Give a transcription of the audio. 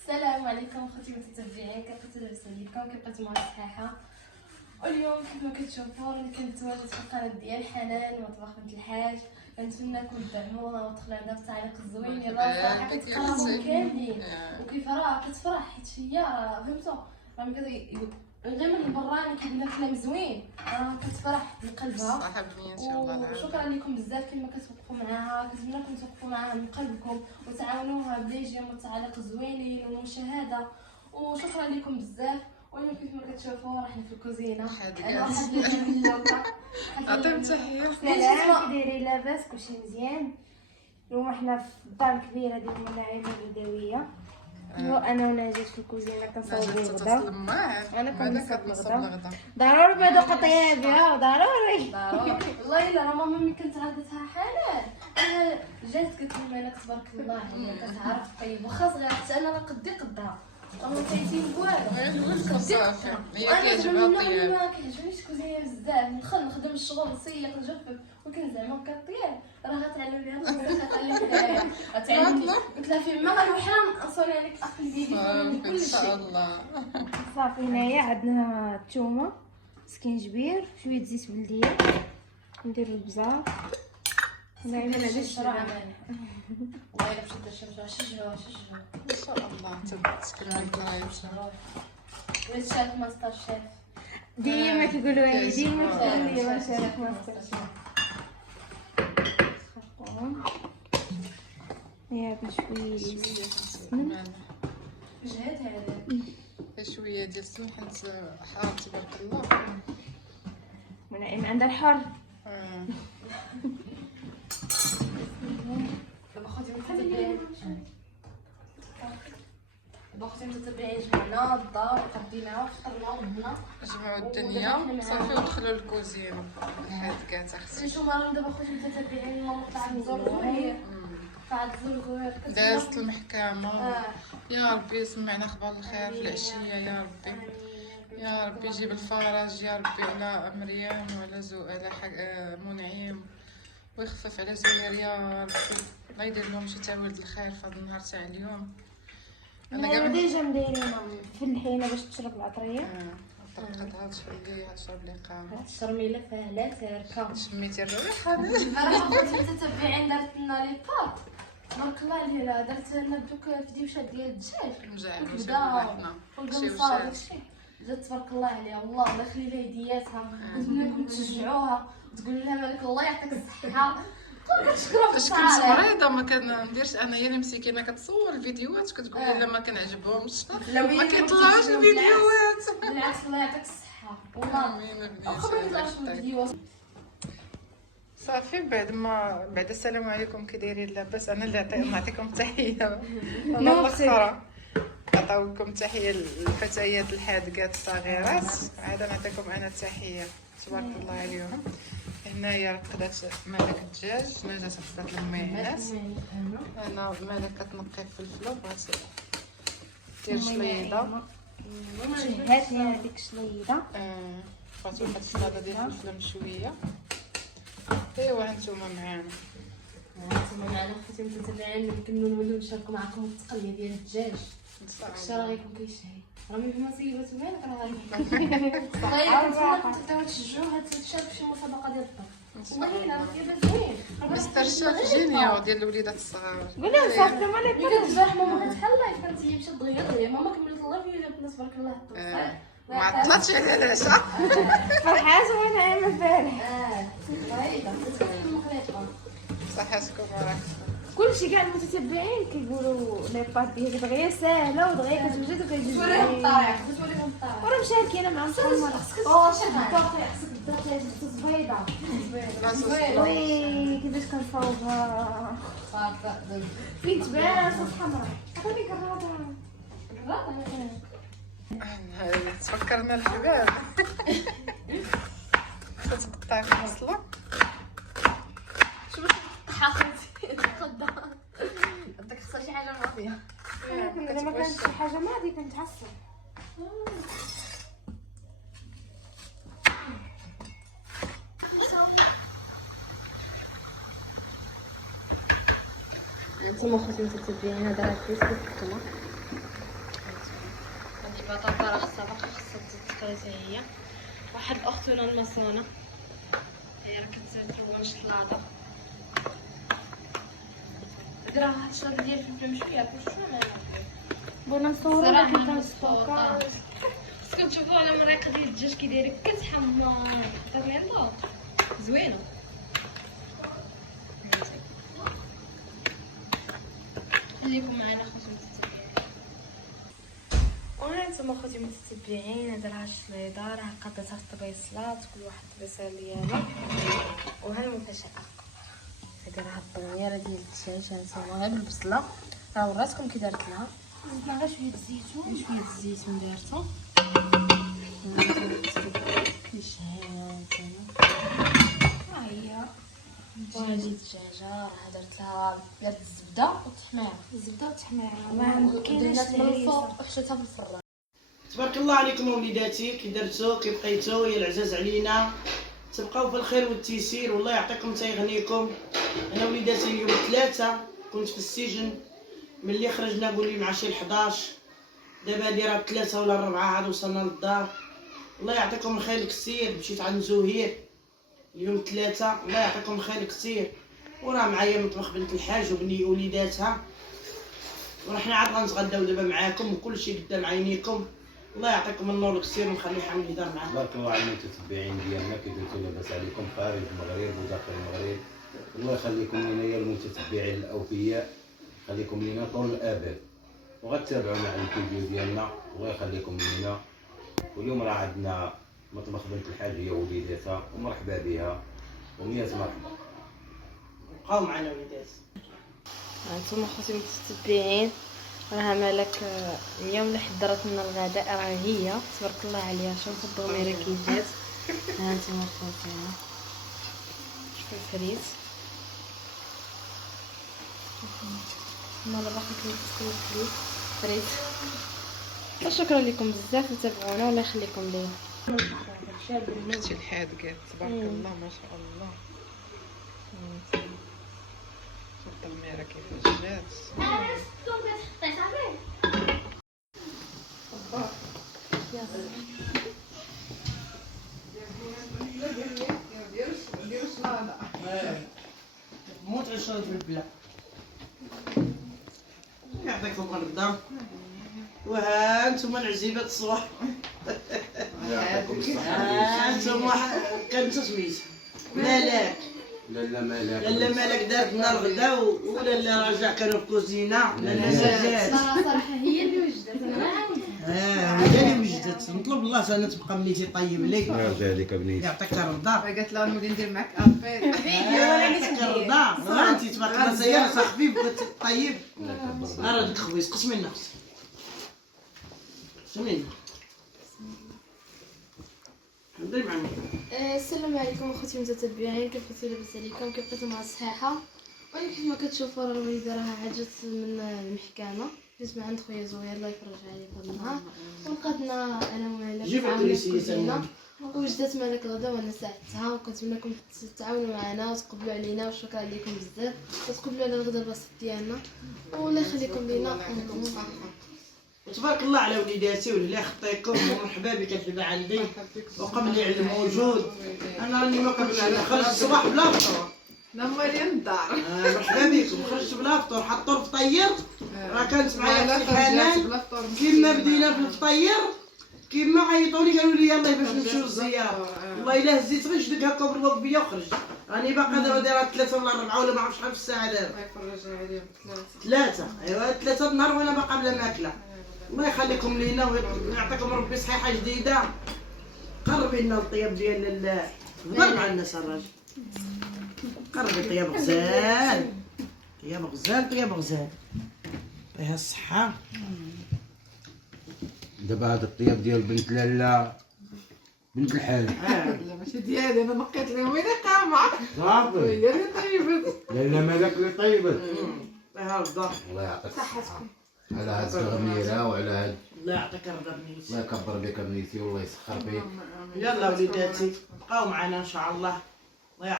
السلام عليكم اخوتي المتتبعين، كيف لاباس عليكم؟ كيف معايا الصحه؟ واليوم كيف ما كتشوفوا راني كنتواجد في القناه ديال حنان مطبخ بنت الحاج. كنتمنىكم تدعموها وتخليو عندها في التعليق الزوين يلاه صراحه كتقراهم كاملين وكيف راه كتفرح حيت فيا راه فهمتوا راه غير من براني كيقول لك كلام زوين راه كتفرح من قلبها صح بنيه ان شاء الله. وشكرا لكم بزاف كما كتوقفوا معاها، كنتمنىكم توقفوا معاها من قلبكم وتعاونوها بليجيم والتعليق الزوينين والمشاهده، وشكرا لكم بزاف. واليوم كيف ما كتشوفوا راحين في الكوزينه. انا واحد عطيهم تحيه. سلام، كي دايرين؟ لاباس؟ كلشي مزيان. اليوم حنا في الدار الكبيره ديال الملاعب البدويه، وانا ونجاة في الكوزينه كنصاوبوا الغدا. انا كنصاوب الغدا ضروري بعدا قطيابيه ضروري والله الا راه ماما ملي كنت عندها حنان انا جات قالت لي مالك تبارك الله عليك كتعرف طيب واخا صغيره حتى انا راه قدها راه كاينين والو صافي هي كيعجبها الطياب. ما كيعجبنيش الكوزينه بزاف، نخدم الشغل نسيق نجفف ولكن زعما كطياب راه غتعلم ليها غتعلمني. قلت لها فين ما غنروح نصوني عليك الاكل ديالي كل ان شيء. شاء الله. صافي هنايا عندنا الثومه سكينجبير شويه زيت بلديه نديرو البزار هنايا ما عنديش الشرع مالح والله الا مشات الشمس شجعوا ان شاء الله تسكن الطايب. وليت شاف ماستر شيف ديما كيقولوا لي ديما كيقولوا لي واش راك ماستر شيف. يا بشويه جهد هذا شويه ديال السمن حيت حار تبارك الله. ونعيم عند الحر. دابا خوتي متتبعين جمعنا الدار وقديناها وفطرنا وبنا جمعوا الدنيا صافي ودخلوا للكوزينه الحاد كاع اختي. نتوما راهم دابا خوتي متتبعين ماما طلعت الزرقوير طلعت الزرقوير دازت المحكمه. يا ربي يسمعنا اخبار الخير في العشيه يا ربي. يا ربي يجيب الفرج يا ربي على مريم وعلى على منعم ويخفف على زهير يا ربي. الله يدير لهم شي تاويل الخير في هذا النهار تاع اليوم. انا ديجا مدايرين في الحينه باش تشرب العطريه. طرقتها تشرب لي قهوه. هاد الشرميله فيها لا تركه. شميتي الريحه؟ البارح خوتي متتبعين دارت لنا لي بات تبارك الله عليها، درت لنا دوك فيديوشات ديال الدجاج مزيان والقنصه داكشي جات تبارك الله عليها. والله الله يخلي لها يدياتها نتمنىكم تشجعوها وتقولوا لها مالك الله يعطيك الصحه. كنشكروها فاش كنت مريضه ما كنديرش انا هي اللي مسكينه كتصور الفيديوهات كتقول لي لا ما كنعجبهمش ما كيطلعوش الفيديوهات. بالعكس الله يعطيك الصحه والله واخا ما يطلعش الفيديوهات. صافي بعد السلام عليكم كي دايرين؟ لاباس؟ انا اللي نعطيكم تحيه انا الاخرى نعطيكم تحيه للفتيات الحاذقات الصغيرات عاد نعطيكم انا التحيه تبارك الله عليهم. هنايا رقدات مالك الدجاج نجات حطات المايونيز. انا مالك كتنقي الفلفل وبغات دير شليضه هات لي هذيك الشليضه. بغات واحد السلاطه ديال الفلفل مشويه. ايوا هانتوما معانا خوتي متتبعين نكملوا نوليو نشاركوا معكم التقنيه ديال الدجاج. داكشي راه غيكون كيشهي راه ملي ما سيباتو بالك راه غادي تبداو تشجعوها تشاركوا في شي مسابقه ديال الطبخ. والله الا راه كيبان زوين. مستر شيف جينيور ديال الوليدات الصغار. قول لهم صافي ما ملي كانت البارح ماما كانت بحال لايف كانت هي مشات دغيا ماما كملت اللايف وهي جابت الناس تبارك الله الطبخ ما عطلاتش على العشاء. فرحات وانا عام البارح. والله الا كنت مخليطه صحتكم وراك كلشي كاع المتتبعين كيقولوا لي بات ديالي دغيا ساهله ودغيا كتوجد وكتجي توريهم الطريق توريهم الطريق وراه مشاركين معاهم شحال مره. شحال الطريق خصك تبدا زبيده وي كيفاش كنصاوبها فين تبان صوص حمراء. عطيني كراطه تفكرنا الحباب. كتقطع البصله شوف تحاخدتي الخده بدك خصها شي حاجه ماضيه. انا ما كانش شي حاجه ماضي كنت عصر. نتوما خوتي متتبعين هذا راه البيسكوت بالكما. هادي بطاطا راه خاصها باقا خاصها تتقرا حتى هي. واحد اختنا المصونه هي راه كتلون شطلاطه. راه هاد الشلاطه ديال الفلفل مشويه كلشي بغينا نصورو ولكن كنستوكا. خصكم تشوفوا على مريقه ديال الدجاج كي داير كتحمر حطيت ليها الضوء زوينه. خليكم معنا خوتي متتبعين. وهانتوما خوتي متتبعين هذا راه الشليضه راه قادتها في الطبيصلات كل واحد الطبيصه ديالها. وها المفاجاه هذه راه الطويره ديال الدجاج هانتوما غير بالبصله راه وراتكم كي دارت لها. زدنا غير شويه الزيتون شويه الزيتون دارتو ها هي وهذه الدجاجه راه درت لها درت الزبده والتحميره. الزبده والتحميره ما كايناش ودهنات من الفوق وحشيتها في الفران. تبارك الله عليكم وليداتي، كي درتو كي بقيتو يا العزاز علينا، تبقاو في الخير والتيسير والله يعطيكم تيغنيكم. انا وليداتي اليوم 3 كنت في السجن، ملي خرجنا قولي مع شي 11 دابا هادي راه 3 ولا 4 عاد وصلنا للدار. الله يعطيكم الخير كثير. مشيت عند زهير اليوم 3 الله يعطيكم الخير كثير. وراه معايا مطبخ بنت الحاج وبني وليداتها، ورحنا عاد غنتغداو دابا معاكم وكلشي قدام عينيكم. الله يعطيكم النور كثير ونخلي حمد يدار معاكم. تبارك الله على المتتبعين ديالنا كي درتو لاباس عليكم خارج المغرب وداخل المغرب. الله يخليكم لينا يا المتتبعين الاوفياء، يخليكم لينا طول الابد وغتابعونا على الفيديو ديالنا. الله يخليكم لينا. واليوم راه عندنا مطبخ بنت الحاج هي وليداتها ومرحبا بها ومية مرحبا. بقاو معنا وليدات. هانتوما خوتي متتبعين راه مالك اليوم اللي حضرت لنا الغداء راه هي تبارك الله عليها. شوفوا الضميره كي جات. هانتوما خوتي الفريت مالا باقي كيتسوى فريت. وشكرا لكم بزاف وتابعونا والله يخليكم لينا. اختي الحادقات تبارك الله ما شاء الله. شوف التغميره كيفاش جات. موت عشرة بالبلا. يعطيكم الرضا. وها انتم العزيبات الصباح. يعطيكم الصحة. انتم كنتو سميت ملاك. لالا مالك. لالا مالك دارت لنا الغدا ولالا رجع كانوا في الكوزينه. لالا جات. صراحه هي اللي وجدت انا هي اللي وجدت. نطلب الله انا تبقى ملي طيب لي. يرجع لك بنيتي. يعطيك الرضا. قالت لها نولي ندير معاك ابيل. يعطيك الرضا. انت تبارك الله سياره صاحبي طيب. راه ديك خويس قسم لنا اختي. سمينا. هضري معنا. السلام عليكم اخوتي المتتبعين، كيف كنتو لاباس عليكم؟ كيف بقيتو مع الصحه؟ وانا كيف ما كتشوفوا راه الوليده راها عجت من المحكمه. جيت مع عند خويا زوير الله يفرج عليه هذا النهار ولقاتنا انا ومالك جيب عاملين الكرسي كوزينه وجدت مالك غدا وانا ساعدتها. وكنتمنىكم تعاونوا معنا وتقبلوا علينا وشكرا لكم بزاف وتقبلوا على الغدا البسيط ديالنا والله يخليكم لينا وانتم صحه. وتبارك الله على وليداتي والله يخطيكم ومرحبا بك دابا عندي وقبلي على الموجود. انا راني ما قبل على خرجت الصباح بلا فطور. لا مريم الدار. مرحبا بكم. خرجت بلا فطور حطوا الفطير. راه كانت معايا في حنان كيما بدينا بالفطير كيما عيطوا لي قالوا لي يلاه باش نمشيو للزياره. والله الا هزيت غير شدك هكا بالوقبيه وخرجت. راني باقا دابا دايره 3 ولا 4 ولا ما عرفتش شحال في الساعه دابا. يفرج عليهم 3 ايوا 3 النهار وانا باقا بلا ماكله. الله يخليكم لينا ويعطيكم ربي صحيحه جديده. قربي لنا الطياب ديال الله. هضر مع الناس الراجل. قربي طياب غزال. طياب غزال طياب غزال. فيها الصحه. دابا هذا الطياب ديال بنت لالا بنت الحاج. لا ماشي ديالي انا نقيت لهم وين قامه. صافي. هي اللي طيبت. لالا مالك اللي طيبت. فيها الرضا. الله يعطيك صحتكم على هاد التغميره وعلى هاد. الله يعطيك الرضا بنيتي. الله يكبر بك بنيتي والله يسخر فيك. يلا وليداتي بقاو معنا ان شاء الله.